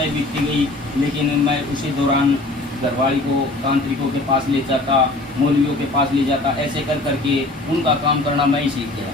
वर्षाएं बीतती गई, लेकिन मैं उसी दौरान घरवाली को तांत्रिकों के पास ले जाता, मौलवियों के पास ले जाता, ऐसे कर करके उनका काम करना मैं ही सीख गया।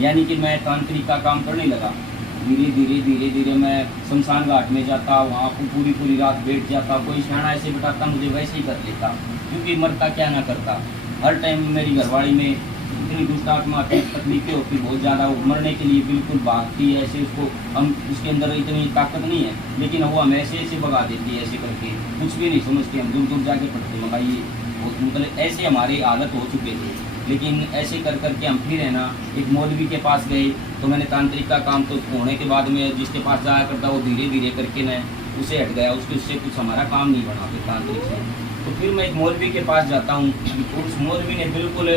यानी कि मैं तांत्रिक का काम करने लगा। धीरे धीरे मैं शमशान घाट में जाता, वहाँ पूरी पूरी रात बैठ जाता, कोई शाना ऐसे बिठाता मुझे वैसे ही कर लेता, क्योंकि मरता क्या ना करता। हर टाइम मेरी घरवाली में इतनी दुष्ट आत्मा आती, तकलीफें होती बहुत ज़्यादा, वो मरने के लिए बिल्कुल भागती है ऐसे, उसको हम उसके अंदर इतनी ताकत नहीं है, लेकिन वो हमें ऐसे ऐसे भगा देती है, ऐसे करके कुछ भी नहीं समझते, हम दूर दूर जाके पड़ते मगर ये मतलब ऐसे हमारी आदत हो चुके थे। लेकिन ऐसे कर करके हम फिर है ना एक मौलवी के पास गए, तो मैंने तांत्रिक का काम तो होने के बाद में जिसके पास जाया करता वो धीरे धीरे करके ना उसे हट गया, उससे कुछ हमारा काम नहीं बना फिर तांत्रिक से। तो फिर मैं एक मौलवी के पास जाता हूँ, तो उस मौलवी ने बिल्कुल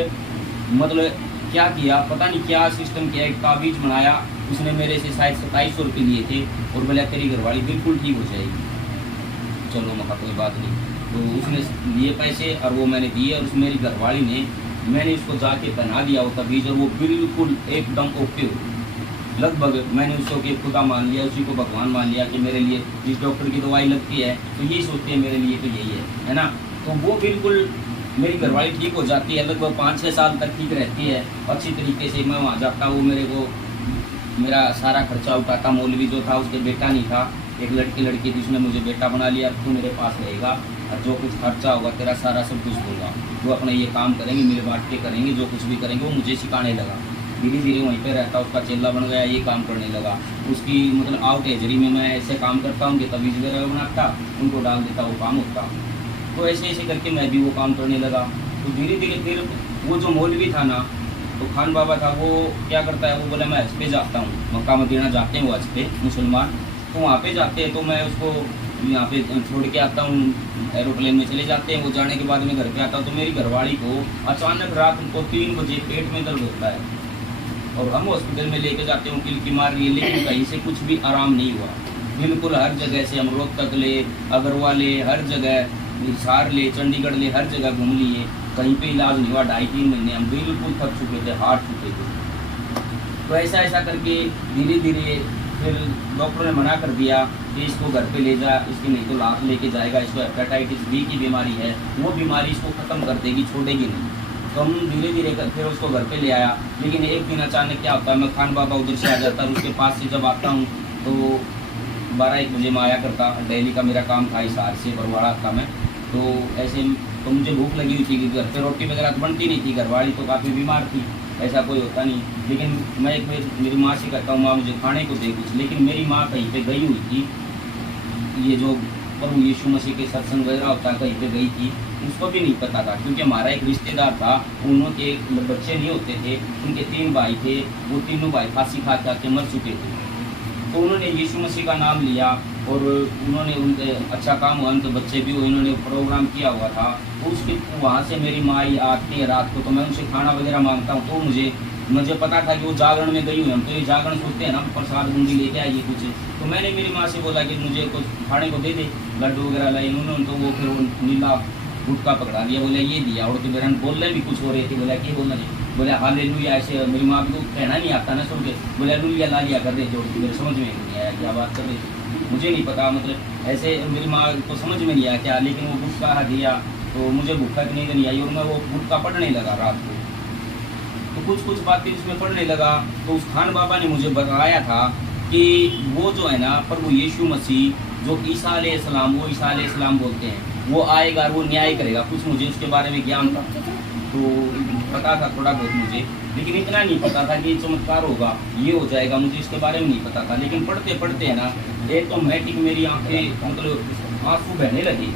मतलब क्या किया पता नहीं, क्या सिस्टम किया, एक ताबीज बनाया उसने, मेरे से शायद 2700 रुपये लिए थे, और बोला तेरी घरवाली बिल्कुल ठीक हो जाएगी। चलो मका कोई बात नहीं, तो उसने लिए पैसे और वो मैंने दिए, और उस मेरी घरवाली ने मैंने उसको जाके पहना दिया वो तबीज, और वो बिल्कुल एकदम ओके हो, लगभग मैंने उसको कि खुदा मान लिया, उसी को भगवान मान लिया कि मेरे लिए जिस डॉक्टर की दवाई लगती है तो यही सोचते हैं मेरे लिए तो यही है ना। तो वो बिल्कुल मेरी घरवाली ठीक हो जाती है, लगभग 5-6 साल तक ठीक रहती है अच्छी तरीके से। मैं वहाँ जाता, वो मेरे को मेरा सारा खर्चा उठाता। मौलवी जो था उसके बेटा नहीं था, एक लड़की थी, उसने मुझे बेटा बना लिया, तू मेरे पास रहेगा और जो कुछ खर्चा होगा तेरा सारा सब कुछ दूंगा, वो अपने ये काम करेंगे, मिल बांट के करेंगे, जो कुछ भी करेंगे। वो मुझे सिखाने लगा, धीरे धीरे वहीं पे रहता, उसका चेला बन गया, ये काम करने लगा। उसकी मतलब आउट एजरी में मैं ऐसे काम करता हूँ कि तवीज़ वगैरह बनाता, उनको डाल देता, वो काम होता। तो ऐसे ऐसे करके मैं भी वो काम करने लगा। तो धीरे धीरे फिर वो जो मौलवी था ना, तो खान बाबा था, वो क्या करता है, वो बोला मैं हज पे जाता हूँ, मक्का मदीना जाते हैं वो हज पे मुसलमान, तो वहाँ पे जाते हैं, तो मैं उसको यहाँ पे छोड़ के आता हूँ, एरोप्लेन में चले जाते हैं। वो जाने के बाद मैं घर पे आता हूँ, तो मेरी घरवाली को अचानक रात को 3 बजे पेट में दर्द होता है, और हम हॉस्पिटल में लेके जाते हैं, वकील की मार रही है, लेकिन कहीं से कुछ भी आराम नहीं हुआ। बिल्कुल हर जगह से हम रोहतक ले, अगरवाल ले, हर जगह हिसार ले, चंडीगढ़ ले, हर जगह घूम लिए, कहीं पे इलाज नहीं हुआ। 2.5-3 महीने हम बिल्कुल थक चुके थे, हार चुके थे। तो ऐसा ऐसा करके धीरे धीरे फिर डॉक्टर ने मना कर दिया कि इसको घर पे ले जा, इसकी नहीं तो लाश लेके जाएगा, इसको हेपेटाइटिस बी की बीमारी है, वो बीमारी इसको ख़त्म कर देगी, छोड़ेगी नहीं। तो हम धीरे धीरे फिर उसको घर पे ले आया। लेकिन एक दिन अचानक क्या होता है, मैं खान बाबा उधर से आ जाता, और उसके पास से जब आता हूँ तो 12-1 बजे मैं आया करता। डेली का मेरा काम था, हिसार से बरवाड़ा था मैं। तो ऐसे तो मुझे भूख लगी हुई थी कि घर पे रोटी वगैरह तो बनती नहीं थी, घरवाली तो काफ़ी बीमार थी, ऐसा कोई होता नहीं। लेकिन मैं एक मेरी माँ से कहता हूँ, माँ मुझे खाने को दे कुछ, लेकिन मेरी माँ कहीं पे गई हुई थी, ये जो प्रभु यीशु मसीह के सत्संग वगैरह होता कहीं पे गई थी, उसको भी नहीं पता था। क्योंकि हमारा एक रिश्तेदार था, उनके बच्चे नहीं होते थे, उनके 3 भाई थे, वो तीनों भाई फांसी खा के मर चुके थे। तो उन्होंने यीशु मसीह का नाम लिया, और उन्होंने उनके अच्छा काम हुआ, उनके बच्चे भी हुए, इन्होंने प्रोग्राम किया हुआ था। तो उसके वहाँ से मेरी माँ आती है रात को, तो मैं उनसे खाना वगैरह मांगता हूँ। तो मुझे पता था कि वो जागरण में गई हुई है, हम तो ये जागरण सोचते हैं ना, प्रसाद बूंदी लेके आइए कुछ। तो मैंने मेरी माँ से बोला कि मुझे कुछ खाने को दे दे, लड्डू वगैरह लाए उन्होंने। तो वो फिर वो नीला गुटका पकड़ा दिया, बोले ये दिया, और तो बहन बोल रहे भी कुछ हो रहे थे, बोला क्या बोलना चाहिए, बोले हालेलुया। ऐसे मेरी माँ को कहना नहीं आता ना, सुन के बोले हालेलुया ला लिया कर रहे थे, और मेरे समझ में नहीं आया क्या बात कर रही थी, मुझे नहीं पता, मतलब ऐसे मेरी माँ को समझ में नहीं आया क्या। लेकिन वो गुटका दिया तो मुझे भूखा की नींद नहीं आई, और मैं वो गुटका पढ़ने लगा रात को। तो कुछ बातें उसमें पढ़ने लगा। तो उस खान बाबा ने मुझे बताया था कि वो जो है ना प्रभु यीशु मसीह, जो ईसा अलैहिस्सलाम, वो ईसा अलैहिस्सलाम बोलते हैं, वो आएगा, वो न्याय करेगा। कुछ मुझे उसके बारे में ज्ञान था, तो पता था थोड़ा बहुत मुझे, लेकिन इतना नहीं पता था कि ये चमत्कार होगा, ये हो जाएगा, मुझे इसके बारे में नहीं पता था। लेकिन पढ़ते पढ़ते है ना, ऑटोमेटिक मेरी आंखें मतलब आंसू बहने लगी,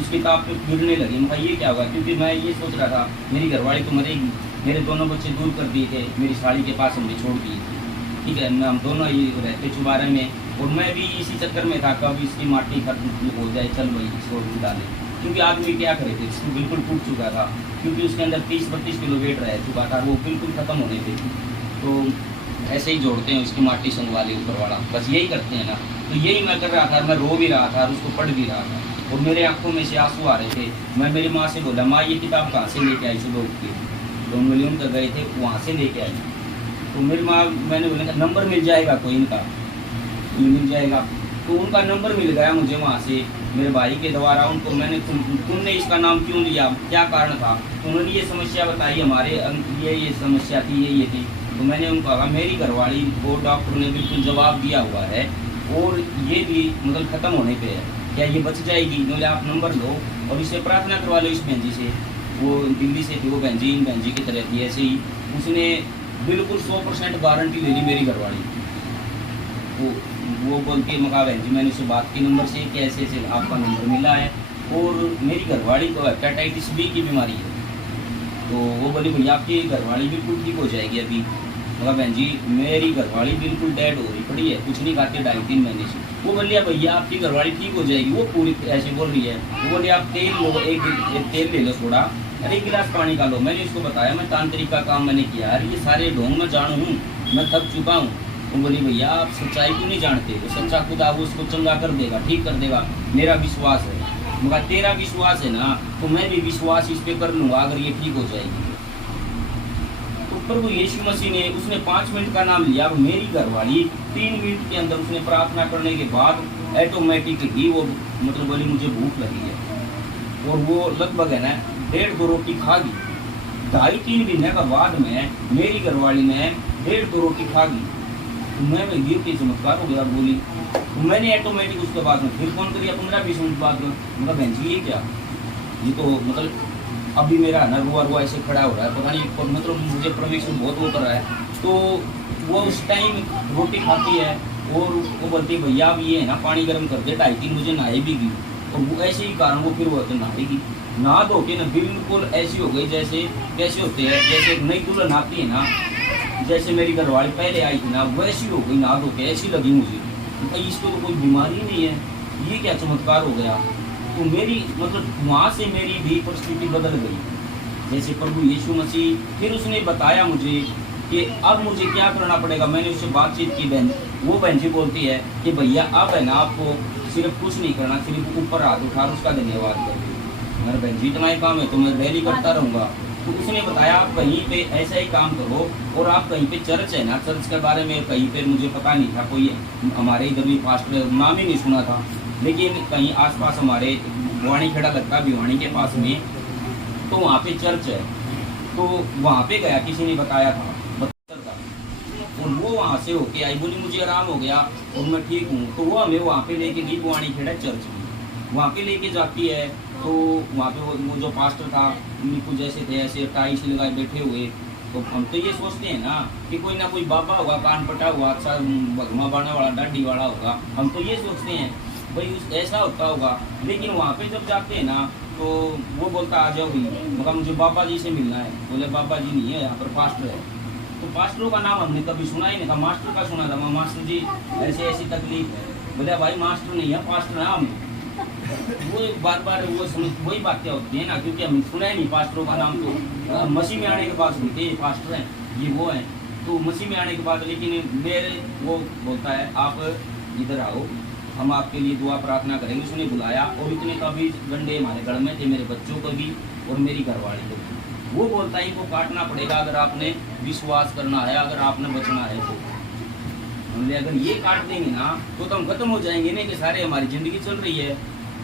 उस किताब पे गिरने लगी। मैं ये क्या होगा, क्योंकि मैं ये सोच रहा था मेरी घरवाली तो मरेगी, मेरे दोनों बच्चे दूर कर दिए थे, मेरी साड़ी के पास हमने छोड़ दिए थे, ठीक है, हम दोनों ही रहते चुबारे में, और मैं भी इसी चक्कर में था कब इसकी माटी खत्म हो जाए, चल भाई इसको डालें। क्योंकि आदमी क्या करे थे, इसको बिल्कुल टूट चुका था, क्योंकि उसके अंदर 30-32 किलो वेट रह चुका था, वो बिल्कुल ख़त्म होने पे। तो ऐसे ही जोड़ते हैं उसकी माटी संगवा ले ऊपर वाला, बस यही करते हैं ना। तो यही मैं कर रहा था, मैं रो भी रहा था और उसको पढ़ भी रहा था, और मेरे आंखों में से आंसू आ रहे थे। मैं मेरी माँ से बोला, माँ ये किताब कहाँ से लेके आई सुबह उठ के, 2 मिलियन का गए थे, वहाँ से लेके आई। तो मेरी माँ, मैंने बोला नंबर मिल जाएगा कोई इनका, मिल जाएगा। तो उनका नंबर मिल गया मुझे वहाँ से मेरे भाई के द्वारा। उनको मैंने तुमने इसका नाम क्यों लिया, क्या कारण था, तो उन्होंने ये समस्या बताई, हमारे ये समस्या थी, ये थी। तो मैंने उनको कहा मेरी घरवाली को डॉक्टर ने बिल्कुल जवाब दिया हुआ है और ये भी मतलब ख़त्म होने पे है, क्या ये बच जाएगी? बोले आप नंबर लो और इससे प्रार्थना करवा लो इस बहन जी से। वो दिल्ली से थी, वो बहन जी की तरह थी ऐसे ही। उसने बिल्कुल 100% गारंटी ले ली मेरी घरवाली। वो बोलती है मका बहन जी मैंने उससे बात की नंबर से कि ऐसे ऐसे आपका नंबर मिला है और मेरी घरवाली को हेपेटाइटिस बी की बीमारी है। तो वो बोली भैया आपकी घरवाली बिल्कुल ठीक हो जाएगी अभी। मगर बहन जी मेरी घरवाली बिल्कुल डेड हो रही पड़ी है, कुछ नहीं खाती 2.5-3 महीने से। वो बोलिए भैया आपकी घरवाली ठीक हो जाएगी, वो पूरी ऐसे बोल रही है। वो बोलिए आप तेल लो, एक तेल ले लो थोड़ा और 1 गिलास पानी का लो। मैंने उसको बताया मैं तांत्रिक का काम मैंने किया है, ये सारे ढोंग मैं जानू हूँ, मैं थक चुका हूँ। वो बोली भैया आप सच्चाई क्यों नहीं जानते, वो सच्चा खुदा वो उसको चंगा कर देगा, ठीक कर देगा, मेरा विश्वास है। मगर तेरा विश्वास है ना, तो मैं भी विश्वास इस पर कर लूँगा अगर ये ठीक हो जाएगी। तो प्रभु यीशु मसीह ने उसने 5 मिनट का नाम लिया, मेरी घरवाली 3 मिनट के अंदर उसने प्रार्थना करने के बाद ऑटोमेटिक ही वो मतलब बोली मुझे भूख लगी है और वो लगभग है ना 1.5-2 रोटी खा गई। 2.5-3 महीने का बाद में मेरी घरवाली ने 1.5-2 रोटी खा गई। तो मैं गिर के चमत्कार हो गया बोली। तो मैंने ऑटोमेटिक उसके बाद में फिर फोन किया 15-20 मिनट बाद में, मतलब बहन जी ये क्या, ये तो मतलब अभी मेरा ना रुआ ऐसे खड़ा हो रहा है, पता नहीं मतलब मुझे परमेश्वर बहुत वो कर रहा है। तो वो उस टाइम रोटी खाती है और वो बोलती है भैया अब ये है ना पानी गर्म कर दे, 2:30 मुझे नहाए भी गई। और वो ऐसे ही कारण वो फिर वो नहाएगी, नहा धो के ना बिल्कुल ऐसी हो गई जैसे कैसे होते हैं, जैसे नई दुल्हन आती है ना, जैसे मेरी घरवाली पहले आई थी ना वैसी हो गई, नहा धो के ऐसी लगी मुझे। भाई इसको तो कोई बीमारी नहीं है, ये क्या चमत्कार हो गया। तो मेरी मतलब वहाँ से मेरी भी परिस्थिति बदल गई। जैसे प्रभु यीशु मसीह फिर उसने बताया मुझे कि अब मुझे क्या करना पड़ेगा। मैंने उससे बातचीत की, वो बहन जी बोलती है कि भैया अब है ना आपको सिर्फ कुछ नहीं करना, सिर्फ ऊपर हाथ उठा उसका धन्यवाद कर दो। मेरा बहन जी इतना ही काम है तो मैं डेली करता रहूँगा। तो उसने बताया आप कहीं पे ऐसा ही काम करो और आप कहीं पे चर्च है ना, चर्च के बारे में कहीं पे मुझे पता नहीं था, कोई हमारे इधर भी पास्टर नाम ही नहीं सुना था, लेकिन कहीं आसपास हमारे भिवानी खेड़ा लगता भिवानी के पास में, तो वहाँ पे चर्च है। तो वहाँ पे गया, किसी ने बताया था और वो वहाँ से होके आई, बोली मुझे आराम हो गया और मैं ठीक हूँ। तो वो हमें वहाँ पे लेके गई भिवानी खेड़ा चर्च में, वहाँ पे लेके जाती है। तो वहाँ पे वो जो पास्टर था उनको जैसे थे ऐसे टाइल्स लगाए बैठे हुए। तो हम तो ये सोचते हैं ना कि कोई ना कोई बाबा होगा, कान पटा हुआ, अच्छा भगमा बाना वाला, दाढ़ी वाला होगा, हम तो ये सोचते हैं भाई ऐसा होता होगा। लेकिन वहाँ पे जब जाते हैं ना तो वो बोलता आ जाओ भी, मगर मुझे बाबा जी से मिलना है। बोले बाबा जी नहीं है यहाँ पर पास्टर है। तो पास्टरों का नाम हमने कभी सुना ही नहीं था, मास्टर का सुना था, मास्टर जी ऐसे ऐसी तकलीफ है। बोले भाई मास्टर नहीं है, पास्टर है हम। वो बार बार वो समझ वही बातें होती है ना, क्योंकि हम सुना ही नहीं पास्टरों का नाम। तो मसीह में आने के बाद सुनते ये पास्टर हैं, ये वो हैं। तो मसीह में आने के बाद लेकिन मेरे वो बोलता है आप इधर आओ, हम आपके लिए दुआ प्रार्थना करेंगे। उसने बुलाया और इतने का भी गंडे हमारे घर में थे, मेरे बच्चों को भी और मेरी घरवाली को। वो बोलता है इनको काटना पड़ेगा अगर आपने विश्वास करना है, अगर आपने बचना है तो। हमने अगर ये काट देंगे ना तो हम खत्म हो जाएंगे नहीं कि सारे हमारी ज़िंदगी चल रही है।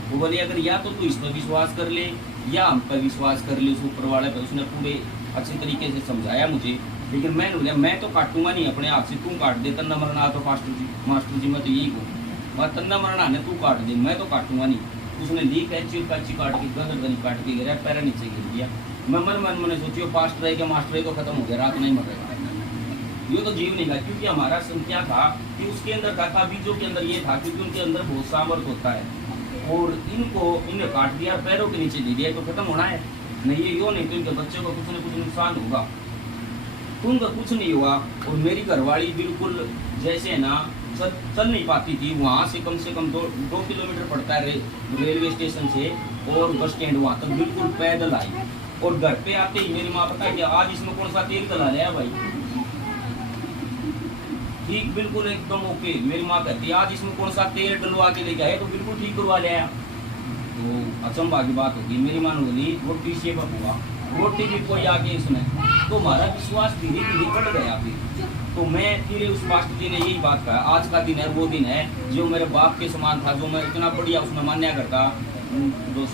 वो बोले अगर या तो तू इस पर विश्वास कर ले या हम पर विश्वास कर ले, उस ऊपर वाले पर। उसने पूरे अच्छे तरीके से समझाया मुझे। लेकिन मैंने बोला मैं तो काटूंगा नहीं अपने हाथ से, तू काट दे। तन्ना मरना तो मास्टर जी मैं तो यही कहूँ, वह तन्ना मरना है तू काट दे, मैं तो काटूंगा नहीं। उसने ली कैंची और कैंची काट के गर्दन काट के गिरा, पैर नीचे गिर गया। मैं मन मैंने सोचियो पास्टर है कि मास्टर है तो खत्म हो गया, रात नहीं मरेगा, ये तो जीव नहीं था। क्योंकि हमारा संख्या था कि उसके अंदर था बीजों के अंदर ये था, क्योंकि उनके अंदर बहुत सामर्थ होता है। और इन्हें काट दिया, पैरों के नीचे दे दिया तो खत्म होना है नहीं, ये यो नहीं तो इनके बच्चों को कुछ न कुछ नुकसान होगा। तो उनका कुछ नहीं हुआ। और मेरी घरवाली बिल्कुल जैसे है ना चल नहीं पाती थी। वहाँ से कम 2 किलोमीटर पड़ता है रेलवे स्टेशन से और बस स्टैंड, वहाँ तक बिल्कुल पैदल आई। और घर पे आते ही मेरी माँ पता है कि आज इसमें कौन सा तेल डला लिया भाई, ठीक बिल्कुल एकदम ओके। मेरी माँ कहती है आज इसमें कौन सा तेल डलवा के लेके आए, तो बिल्कुल ठीक करवा ले आया। तो अचंभा की बात होगी, मेरी माँ ने बोली रोटी शेप हुआ, रोटी भी कोई आके इसमें। तो हमारा विश्वास धीरे धीरे बढ़ गया। फिर तो मैं फिर उस पास्टर जी ने यही बात कहा, आज का दिन है वो दिन है जो मेरे बाप के समान था, जो मैं इतना बढ़िया उसमें मान्या करता, जो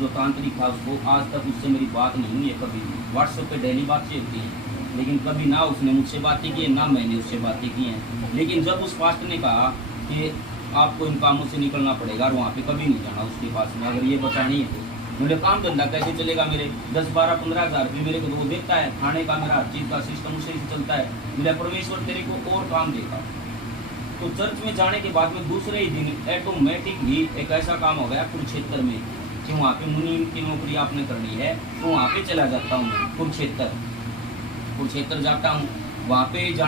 जो तांत्रिक था उसको, आज तक उससे मेरी बात नहीं हुई है कभी। व्हाट्सएप पे डेली बातें होती हैं, लेकिन कभी ना उसने मुझसे बातें की है ना मैंने उससे बातें की हैं। लेकिन जब उस पास्टर ने कहा कि आपको इन कामों से निकलना पड़ेगा और वहाँ पे कभी नहीं जाना उसके पास में, अगर ये बचा नहीं है तो मेरे काम धंधा कैसे चलेगा, मेरे 10-12-15 हज़ार रुपये मेरे को तो वो देता है, खाने का मेरा हर चीज़ का सिस्टम उसे ही चलता है, मेरा परमेश्वर तेरे को और काम देता। तो चर्च में जाने के बाद में दूसरे ही दिन ऑटोमेटिक ही एक ऐसा काम हो गया कुरुक्षेत्र में कि वहाँ पे मुनीम की नौकरी आपने करनी है, तो वहाँ पे चला जाता हूँ मैं, कुरुक्षेत्र जाता हूँ, वहाँ पे